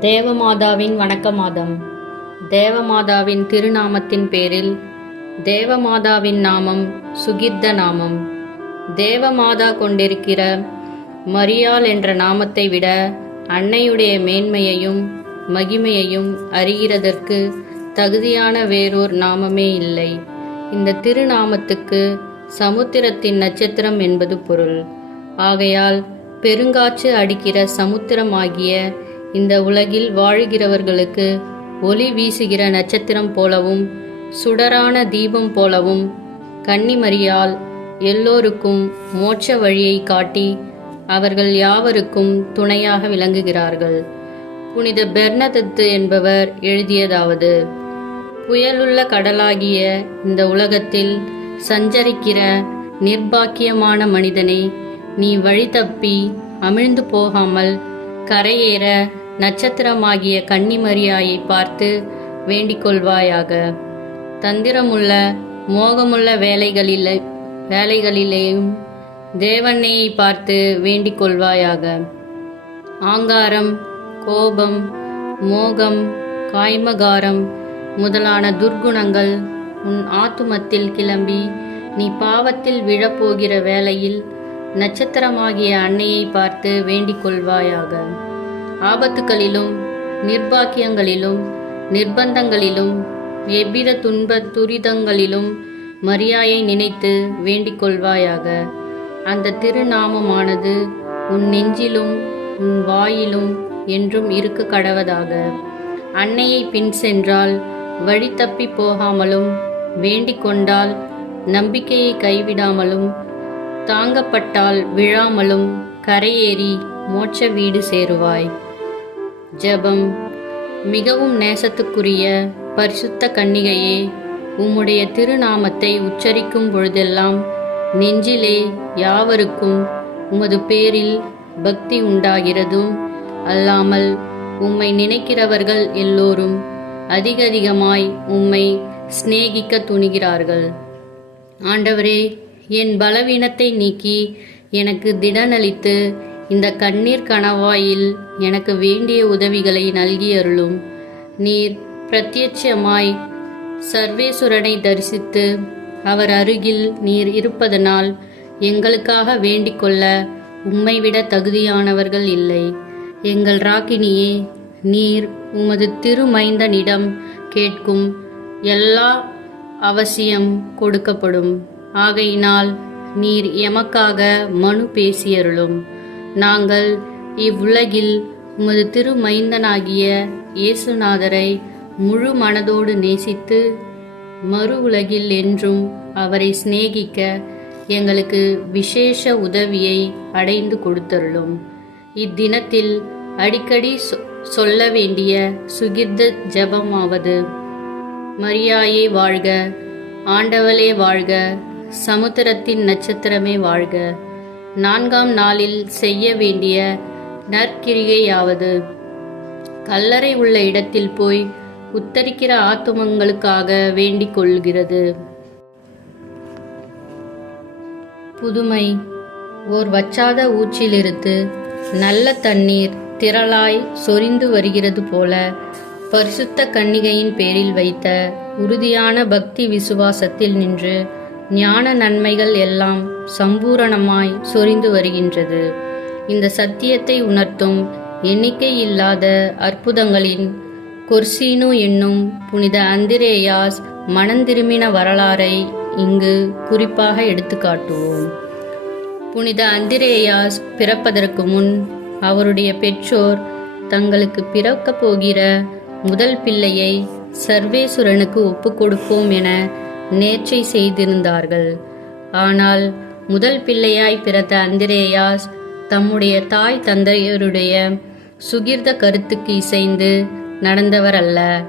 தேவமாதாவின் வணக்க மாதம் தேவமாதாவின் திருநாமத்தின் பேரில் தேவமாதாவின் நாமம் சுகிர்த நாமம். தேவமாதா கொண்டிருக்கிற மரியாள் என்ற நாமத்தை விட அன்னையுடைய மேன்மையையும் மகிமையையும் அறிகிறதற்கு தகுதியான வேறோர் நாமமே இல்லை. இந்த திருநாமத்துக்கு சமுத்திரத்தின் நட்சத்திரம் என்பது பொருள். ஆகையால் பெருங்காற்று அடிக்கிற சமுத்திரமாகிய இந்த உலகில் வாழுகிறவர்களுக்கு ஒளி வீசுகிற நட்சத்திரம் போலவும் சுடரான தீபம் போலவும் கன்னிமரியால் எல்லோருக்கும் மோட்ச வழியை காட்டி அவர்கள் யாவருக்கும் துணையாக விளங்குகிறார்கள். புனித பெர்னதத்து என்பவர் எழுதியதாவது புயலுள்ள கடலாகிய இந்த உலகத்தில் சஞ்சரிக்கிற நிர்பாக்கியமான மனிதனை நீ வழி தப்பி அமிழ்ந்து போகாமல் கரையேற நட்சத்திரமாகிய கன்னிமரியாயை பார்த்து வேண்டிக் கொள்வாயாக தந்திரமுள்ள மோகமுள்ள வேலைகளில் வேலைகளிலேயும் தேவன்னையை பார்த்து வேண்டிக் கொள்வாயாக ஆங்காரம் கோபம் மோகம் காய்மகாரம் முதலான துர்குணங்கள் உன் ஆத்துமத்தில் கிளம்பி நீ பாவத்தில் விழப்போகிற வேளையில் நட்சத்திரமாகிய அன்னையை பார்த்து வேண்டிக் கொள்வாயாக ஆபத்துகளிலும் நிர்பாக்கியங்களிலும் நிர்பந்தங்களிலும் எவ்வித துன்ப துரிதங்களிலும் மரியாயை நினைத்து வேண்டிக் கொள்வாயாக. அந்த திருநாமமானது உன் நெஞ்சிலும் உன் வாயிலும் என்றும் இருக்க கடவதாக. அன்னையை பின் சென்றால் வழி தப்பி போகாமலும் வேண்டிக் கொண்டால் நம்பிக்கையை கைவிடாமலும் தாங்கப்பட்டால் விழாமலும் கரையேறி மோட்ச வீடு சேருவாய். ஜெபம். மிகவும் நேசத்துக்குரிய பரிசுத்த கன்னிகையே உம்முடைய திருநாமத்தை உச்சரிக்கும் பொழுதெல்லாம் நெஞ்சிலே யாவருக்கும் உமது பேரில் பக்தி உண்டாகிறதும் அல்லாமல் உம்மை நினைக்கிறவர்கள் எல்லோரும் அதிக அதிகமாய் உம்மை சிநேகிக்க துணிகிறார்கள். ஆண்டவரே என் பலவீனத்தை நீக்கி எனக்கு திடனளித்து இந்த கண்ணீர் கணவாயில் எனக்கு வேண்டிய உதவிகளை நல்கி அருளும் நீர் பிரத்யட்சமாய் சர்வேசுரனை தரிசித்து அவர் அருகில் நீர் இருப்பதனால் எங்களுக்காக வேண்டிக்கொள்ள உம்மை விட தகுதியானவர்கள் இல்லை. எங்கள் ராக்கினியே நீர் உமது திருமைந்தனிடம் கேட்கும் எல்லா அவசியம் கொடுக்கப்படும். ஆகையினால் நீர் எமக்காக மனு பேசியருளும். நாங்கள் இவ்வுலகில் உமது திருமைந்தனாகிய இயேசுநாதரை முழு மனதோடு நேசித்து மறு உலகில் என்றும் அவரை சிநேகிக்க எங்களுக்கு விசேஷ உதவியை அடைந்து கொடுத்தருளும். இத்தினத்தில் அடிக்கடி சொ- சொல்ல வேண்டிய சுகிர்த ஜெபமாவது. மரியாயே வாழ்க ஆண்டவளே வாழ்க சமுத்திரத்தின் நட்சத்திரமே வாழ்க. நான்காம் நாளில் செய்ய வேண்டிய நற்கிரிகையாவது கல்லறை உள்ள இடத்தில் போய் உத்தரிக்கிற ஆத்துமங்களுக்காக வேண்டிக் கொள்கிறது. புதுமை ஓர் வச்சாத ஊற்றிலிருந்து நல்ல தண்ணீர் திரளாய் சொரிந்து வருகிறது போல பரிசுத்த கன்னிகையின் பேரில் வைத்த உறுதியான பக்தி விசுவாசத்தில் நின்று ஞான நன்மைகள் எல்லாம் சம்பூரணமாய் சொரிந்து வருகின்றது. இந்த சத்தியத்தை உணர்த்தும் எண்ணிக்கை இல்லாத அற்புதங்களின் கொர்சீனு என்னும் புனித அந்திரேயாஸ் மனந்திரும்பின வரலாறை இங்கு குறிப்பாக எடுத்துக்காட்டுவோம் புனித அந்திரேயாஸ் பிறப்பதற்கு முன் அவருடைய பெற்றோர் தங்களுக்கு பிறக்கப் போகிற முதல் பிள்ளையை சர்வேசுரனுக்கு ஒப்புக் கொடுப்போம் என நேர்ச்சை செய்திருந்தார்கள். ஆனால் முதல் பிள்ளையாய் பிறந்த அந்திரேயாஸ் தம்முடைய தாய் தந்தையருடைய சுகிர்த கருத்துக்கு இசைந்து நடந்தவர் அல்ல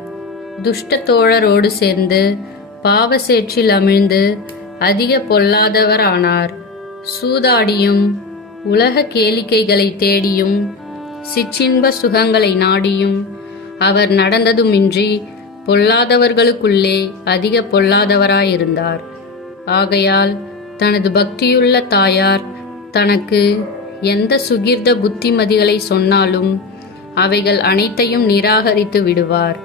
துஷ்ட தோழரோடு சேர்ந்து பாவசேற்றில் அமிழ்ந்து அதிக பொல்லாதவர் ஆனார் சூதாடியும் உலக கேளிக்கைகளை தேடியும் சிற்றின்ப சுகங்களை நாடியும் அவர் நடந்ததுமின்றி பொல்லாதவர்களுக்குள்ளே அதிக பொல்லாதவராயிருந்தார். ஆகையால் தனது பக்தியுள்ள தாயார் தனக்கு எந்த சுகிர்த புத்திமதிகளை சொன்னாலும் அவைகள் அனைத்தையும் நிராகரித்து விடுவார்.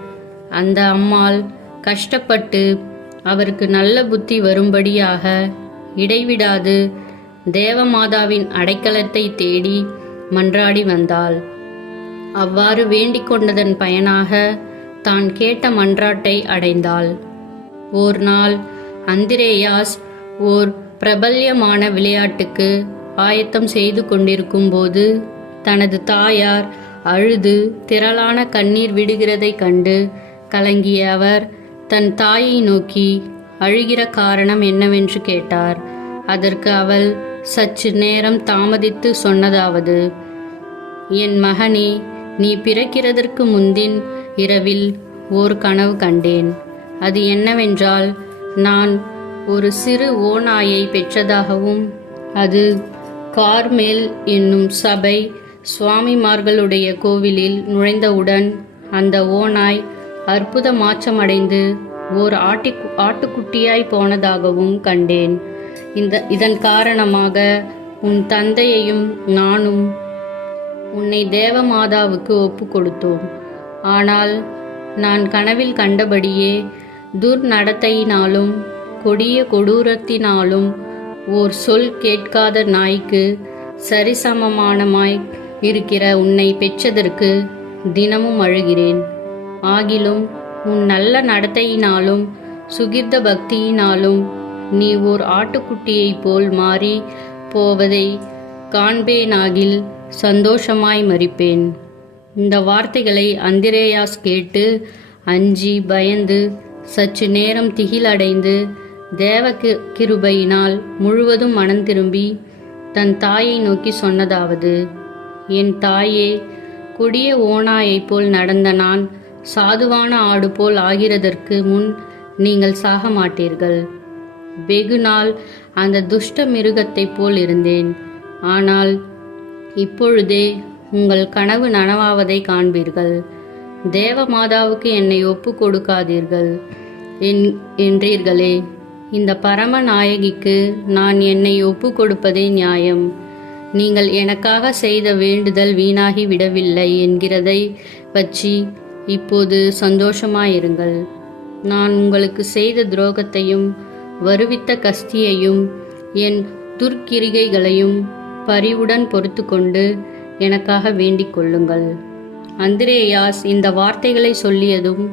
அந்த அம்மாள் கஷ்டப்பட்டு அவருக்கு நல்ல புத்தி வரும்படியாக இடைவிடாது தேவமாதாவின் அடைக்கலத்தை தேடி மன்றாடி வந்தாள். அவ்வாறு வேண்டிக் கொண்டதன் பயனாக தான் கேட்ட மன்றாட்டை அடைந்தாள். ஓர் நாள் அந்திரேயாஸ் ஓர் பிரபல்யமான விளையாட்டுக்கு ஆயத்தம் செய்து கொண்டிருக்கும்போது தனது தாயார் அழுது திரளான கண்ணீர் விடுகிறதைக் கண்டு கலங்கிய அவர் தன் தாயை நோக்கி அழுகிற காரணம் என்னவென்று கேட்டார். அதற்கு அவள் சற்று நேரம் தாமதித்து சொன்னதாவது என் மகனே நீ பிறக்கிறதற்கு முந்தின் இரவில் ஓர் கனவு கண்டேன். அது என்னவென்றால் நான் ஒரு சிறு ஓநாயை பெற்றதாகவும் அது கார்மேல் என்னும் சபை சுவாமிமார்களுடைய கோவிலில் நுழைந்தவுடன் அந்த ஓநாய் அற்புத மாற்றமடைந்து ஓர் ஆட்டி ஆட்டுக்குட்டியாய் போனதாகவும் கண்டேன். இந்த இதன் காரணமாக உன் தந்தையையும் நானும் உன்னை தேவமாதாவுக்கு ஒப்பு கொடுத்தோம் ஆனால் நான் கனவில் கண்டபடியே துர்நடத்தையினாலும் கொடிய கொடூரத்தினாலும் ஓர் சொல் கேட்காத நாய்க்கு சரிசமமானமாய் இருக்கிற உன்னை பெற்றதற்கு தினமும் அழுகிறேன். ஆகிலும் உன் நல்ல நடத்தையினாலும் சுகிர்த பக்தியினாலும் நீ ஓர் ஆட்டுக்குட்டியைப் போல் மாறி போவதை காண்பேனாகில் சந்தோஷமாய் மறிப்பேன். இந்த வார்த்தைகளை அந்திரேயாஸ் கேட்டு அஞ்சி பயந்து சற்று நேரம் திகிலடைந்து தேவ கி- கிருபையினால் முழுவதும் மனம் திரும்பி தன் தாயை நோக்கி சொன்னதாவது என் தாயே கொடிய ஓநாயைப் போல் நடந்த நான் சாதுவான ஆடு போல் ஆகிறதற்கு முன் நீங்கள் சாக மாட்டீர்கள். வெகு நாள் அந்த துஷ்ட மிருகத்தைப் போல் இருந்தேன். ஆனால் இப்பொழுதே உங்கள் கனவு நனவாவதை காண்பீர்கள். தேவமாதாவுக்கு என்னை ஒப்பு கொடுக்காதீர்கள் என்- என்றீர்களே. இந்த பரம நாயகிக்கு நான் என்னை ஒப்பு கொடுப்பதே நியாயம். நீங்கள் எனக்காக செய்த வேண்டுதல் வீணாகி விடவில்லை என்கிறதை பற்றி இப்போது சந்தோஷமாயிருங்கள். நான் உங்களுக்கு செய்த துரோகத்தையும் வருவித்த கஸ்தியையும் என் துர்க்கிரிகைகளையும் பரிவுடன் பொறுத்து கொண்டு எனக்காக வேண்டிக் கொள்ளுங்கள். அந்திரேயாஸ் இந்த வார்த்தைகளை சொல்லியதும்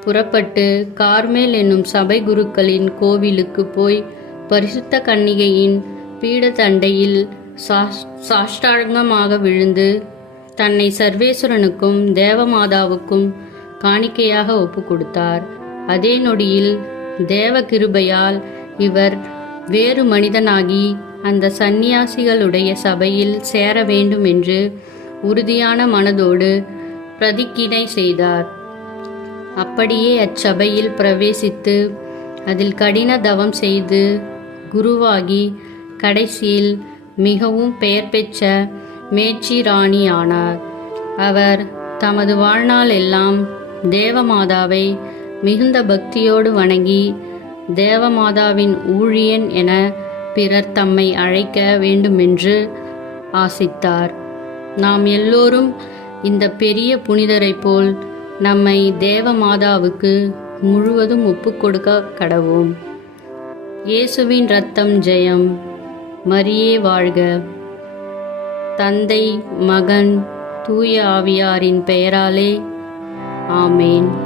புறப்பட்டு கார்மேல் என்னும் சபை குருக்களின் கோவிலுக்கு போய் பரிசுத்த கன்னிகையின் பீடத்தண்டையில் சாஷ்- சாஷ்டாங்கமாக விழுந்து தன்னை சர்வேஸ்வரனுக்கும் தேவமாதாவுக்கும் காணிக்கையாக ஒப்பு கொடுத்தார். அதே நொடியில் தேவ கிருபையால் இவர் வேறு மனிதனாகி அந்த சந்நியாசிகளுடைய சபையில் சேர வேண்டும் என்று உறுதியான மனதோடு பிரதிக்கினை செய்தார். அப்படியே அச்சபையில் பிரவேசித்து அதில் கடின தவம் செய்து குருவாகி கடைசியில் மிகவும் பெயர் பெற்ற மேச்சி ராணி ஆனார் அவர் தமது வாழ்நாள் எல்லாம் தேவமாதாவை மிகுந்த பக்தியோடு வணங்கி தேவமாதாவின் ஊழியன் என பிறர் தம்மை அழைக்க வேண்டுமென்று ஆசித்தார். நாம் எல்லோரும் இந்த பெரிய புனிதரைப் போல் நம்மை தேவமாதாவுக்கு முழுவதும் ஒப்புக்கொடுக்க கடவோம். இயேசுவின் ரத்தம் ஜெயம். மரியே வாழ்க. தந்தை மகன் தூய ஆவியாரின் பெயராலே. ஆமேன்.